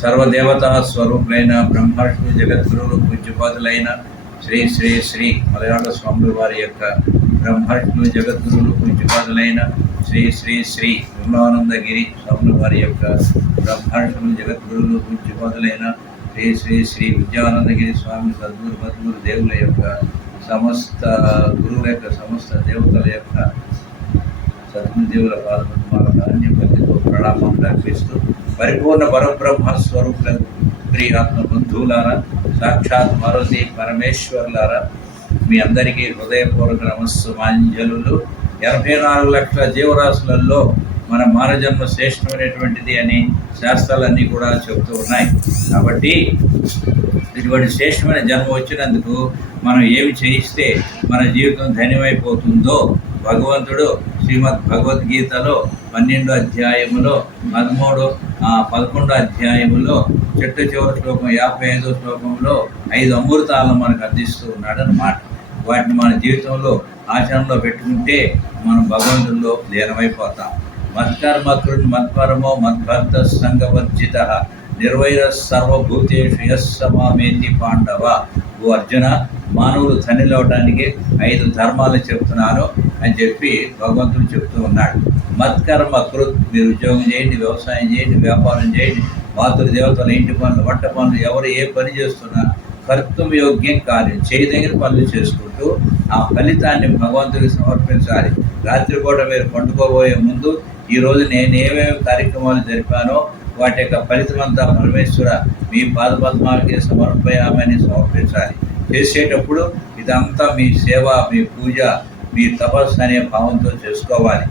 సర్వదేవతా స్వరూపులైన బ్రహ్మర్షులు జగద్గురువులు పూజ్యపాదులైన శ్రీ శ్రీ శ్రీ మలయాళ స్వాముల వారి యొక్క బ్రహ్మర్షులు జగద్గురువులు పూజ్యపాదులైన శ్రీ శ్రీ శ్రీ విమలానందగిరి స్వాముల వారి యొక్క బ్రహ్మర్షులు జగద్గురువులు పూజ్యపాదులైన శ్రీ శ్రీ శ్రీ విద్యానందగిరి స్వామి సద్గురు సద్గురు దేవుల యొక్క సమస్త గురువుల యొక్క సమస్త దేవతల యొక్క సద్గురుదేవుల పాదపద్మాల ధాన్యం భక్తితో ప్రణామం అర్పిస్తూ పరిపూర్ణ పరబ్రహ్మ స్వరూపులకు ప్రియాత్మ బంధువులారా సాక్షాత్ మారుతి పరమేశ్వర్లారా మీ అందరికీ హృదయపూర్వక నమస్సుమాంజలు ఎనభై నాలుగు లక్షల జీవరాశులలో మన మానజన్మ శ్రేష్టమైనటువంటిది అని శాస్త్రాలన్నీ కూడా చెబుతూ ఉన్నాయి. కాబట్టి ఇటువంటి శ్రేష్టమైన జన్మ వచ్చినందుకు మనం ఏమి చేయిస్తే మన జీవితం ధన్యమైపోతుందో భగవంతుడు శ్రీమద్ భగవద్గీతలో పన్నెండో అధ్యాయములో పదమూడు పదకొండో అధ్యాయములో చెట్టు చివరి శ్లోకం యాభై ఐదో శ్లోకంలో ఐదు అమృతాలను మనకు అందిస్తూ ఉన్నాడు అనమాట వాటిని మన జీవితంలో ఆచరణలో పెట్టుకుంటే మనం భగవంతుల్లో లీనమైపోతాం. మత్కర్మకృన్ మత్పరమో మద్భక్త సంగవర్జిత నిర్వైర సర్వభూతేషు యస్ సమామేతి పాండవ. ఓ అర్జున మానవులు ధనిలవడానికి ఐదు ధర్మాలు చెప్తున్నాను అని చెప్పి భగవంతుడు చెప్తూ ఉన్నాడు. మత్కర్మ కృత్ మీరు ఉద్యోగం చేయండి వ్యవసాయం చేయండి వ్యాపారం చేయండి మాతృ దేవతల ఇంటి పనులు వంట పనులు ఎవరు ఏ పని చేస్తున్నా కర్తం యోగ్యం కార్యం. చేయదగిన పనులు చేసుకుంటూ ఆ ఫలితాన్ని భగవంతుడికి సమర్పించాలి. రాత్రిపూట మీరు పండుకోబోయే ముందు ఈరోజు నేను ఏమేమి కార్యక్రమాలు జరిపానో వాటి యొక్క ఫలితం అంతా పరమేశ్వర మీ పాదపద్మాలకి సమర్పయామని సమర్పించాలి. చేసేటప్పుడు ఇదంతా మీ సేవ మీ పూజ మీ తపస్సు అనే భావంతో చేసుకోవాలి.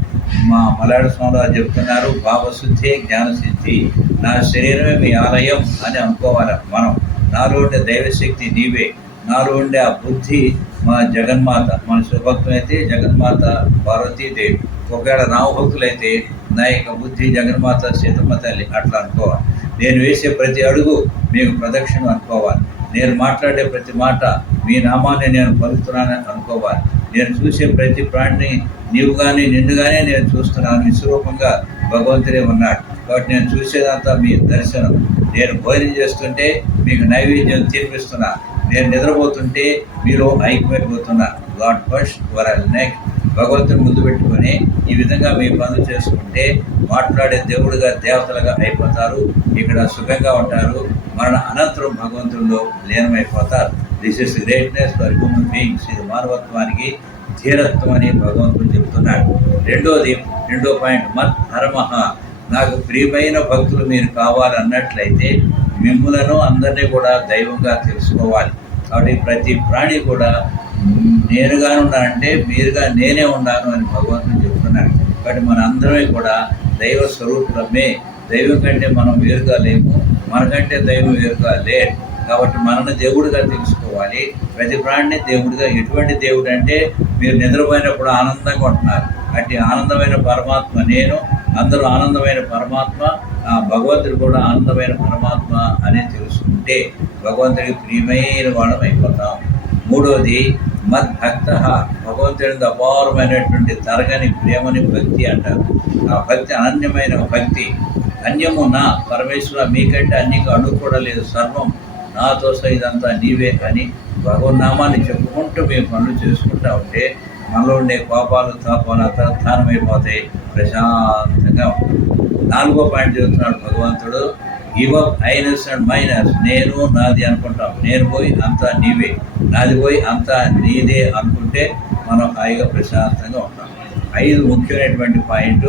మా మలయాళ స్వామివారు చెప్తున్నారు భావశుద్ధి జ్ఞానసిద్ధి నా శరీరమే మీ ఆలయం అని అనుకోవాలి మనం. నాలో ఉండే దైవశక్తి నీవే. నాలో ఉండే ఆ బుద్ధి మా జగన్మాత మన శివభక్తులు అయితే జగన్మాత పార్వతీదేవి ఒకవేళ రామభక్తులైతే నా యొక్క బుద్ధి జగన్మాత సీతమ్మ తల్లి అట్లా అనుకోవాలి. నేను వేసే ప్రతి అడుగు మీకు ప్రదక్షిణ అనుకోవాలి. నేను మాట్లాడే ప్రతి మాట మీ నామాన్ని నేను పలుకుతున్నానని అనుకోవాలి. నేను చూసే ప్రతి ప్రాణిని నీవు కానీ నిన్నుగానే నేను చూస్తున్నాను. విశ్వరూపంగా భగవంతుడే ఉన్నాడు. కాబట్టి నేను చూసేదంతా మీ దర్శనం. నేను భోజనం చేస్తుంటే మీకు నైవేద్యం తినిపిస్తున్నా నేను నిద్రపోతుంటే మీరు ఐక్యమైపోతున్నా. గాడ్ ఫస్ట్ వర్ నెక్ భగవంతుని ముందు పెట్టుకొని ఈ విధంగా మీ పనులు చేసుకుంటే మాట్లాడే దేవుడిగా దేవతలుగా అయిపోతారు. ఇక్కడ సుఖంగా ఉంటారు. మరణ అనంతరం భగవంతుల్లో లీనమైపోతారు. This is greatness for human beings ఇది మానవత్వానికి ధీరత్వం అని భగవంతుడు చెబుతున్నాడు రెండోది రెండో పాయింట్ మత్ ధర్మ నాకు ప్రియమైన భక్తులు మీరు కావాలన్నట్లయితే మిమ్ములను అందరినీ కూడా దైవంగా తెలుసుకోవాలి. కాబట్టి ప్రతి ప్రాణి కూడా నేనుగా ఉన్నానంటే మీరుగా నేనే ఉన్నాను అని భగవంతుడు చెప్తున్నాడు. కాబట్టి మన అందరమే కూడా దైవ స్వరూపులమే. దైవం కంటే మనం వేరుగా లేము. మనకంటే దైవం వేరుగా లేదు కాబట్టి మనల్ని దేవుడిగా తెలుసుకోవాలి ప్రతి ప్రాణిని దేవుడిగా ఎటువంటి దేవుడు అంటే మీరు నిద్రపోయినప్పుడు ఆనందంగా ఉంటున్నారు. అట్టి ఆనందమైన పరమాత్మ నేను అందరూ ఆనందమైన పరమాత్మ ఆ భగవంతుడు కూడా ఆనందమైన పరమాత్మ అని తెలుసుకుంటే భగవంతుడికి ప్రియమైన వాళ్ళం అయిపోతాం. మూడవది మద్భక్త భగవంతుడికి అపారమైనటువంటి తరగని ప్రేమని భక్తి అంటారు. ఆ భక్తి అనన్యమైన భక్తి. అన్యము నా పరమేశ్వర మీకంటే అన్నికి అణువు కూడా లేదు. సర్వం నాతో ఇదంతా నీవే అని భగవన్నామాన్ని చెప్పుకుంటూ మేము పనులు చేసుకుంటా ఉంటే మనలో ఉండే కోపాలు తాపాలు అంతర్ధానమైపోతాయి ప్రశాంతంగా నాలుగో పాయింట్ చెబుతున్నాడు భగవంతుడు. Give up Iness and myness నేను నాది అనుకుంటాం. నేను పోయి అంతా నీవే. నాది పోయి అంతా నీదే అనుకుంటే మనం హాయిగా ప్రశాంతంగా ఉంటాం. ఐదు ముఖ్యమైనటువంటి పాయింట్.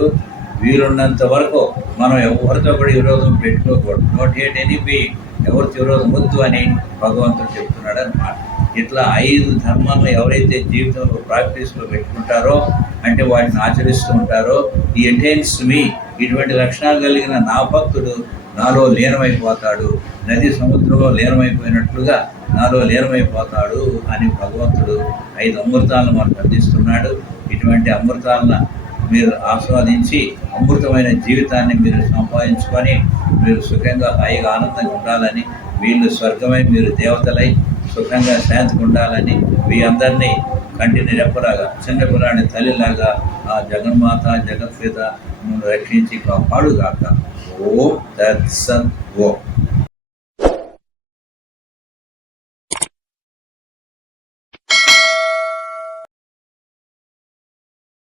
వీలున్నంత వరకు మనం ఎవరితో కూడా విరోధం పెట్టుకోకూడదు. నోట్ ఎట్ ఎనీ బీయింగ్ ఎవరు విరోధం అని భగవంతుడు చెప్తున్నాడు అనమాట ఇట్లా ఐదు ధర్మాలను ఎవరైతే జీవితంలో ప్రాక్టీస్లో పెట్టుకుంటారో అంటే వాటిని ఆచరిస్తూ ఉంటారో ఈ అటైన్స్ మీ ఇటువంటి లక్షణాలు కలిగిన నా భక్తుడు నాలో లీనమైపోతాడు. నది సముద్రంలో లీనమైపోయినట్లుగా నాలో లీనమైపోతాడు అని భగవంతుడు ఐదు అమృతాలను మనకు అందిస్తున్నాడు. ఇటువంటి అమృతాలను మీరు ఆస్వాదించి అమృతమైన జీవితాన్ని మీరు సంపాదించుకొని మీరు సుఖంగా హాయిగా ఆనందంగా ఉండాలని వీళ్ళు స్వర్గమై మీరు దేవతలై సుఖంగా శాంతిగా ఉండాలని మీ అందరినీ కంటిని రెప్పలాగా చిన్నపిల్లాడి తల్లిలాగా ఆ జగన్మాత జగత్పిత రక్షించి కాపాడుగాక. ఓ దర్శన్ ఓ.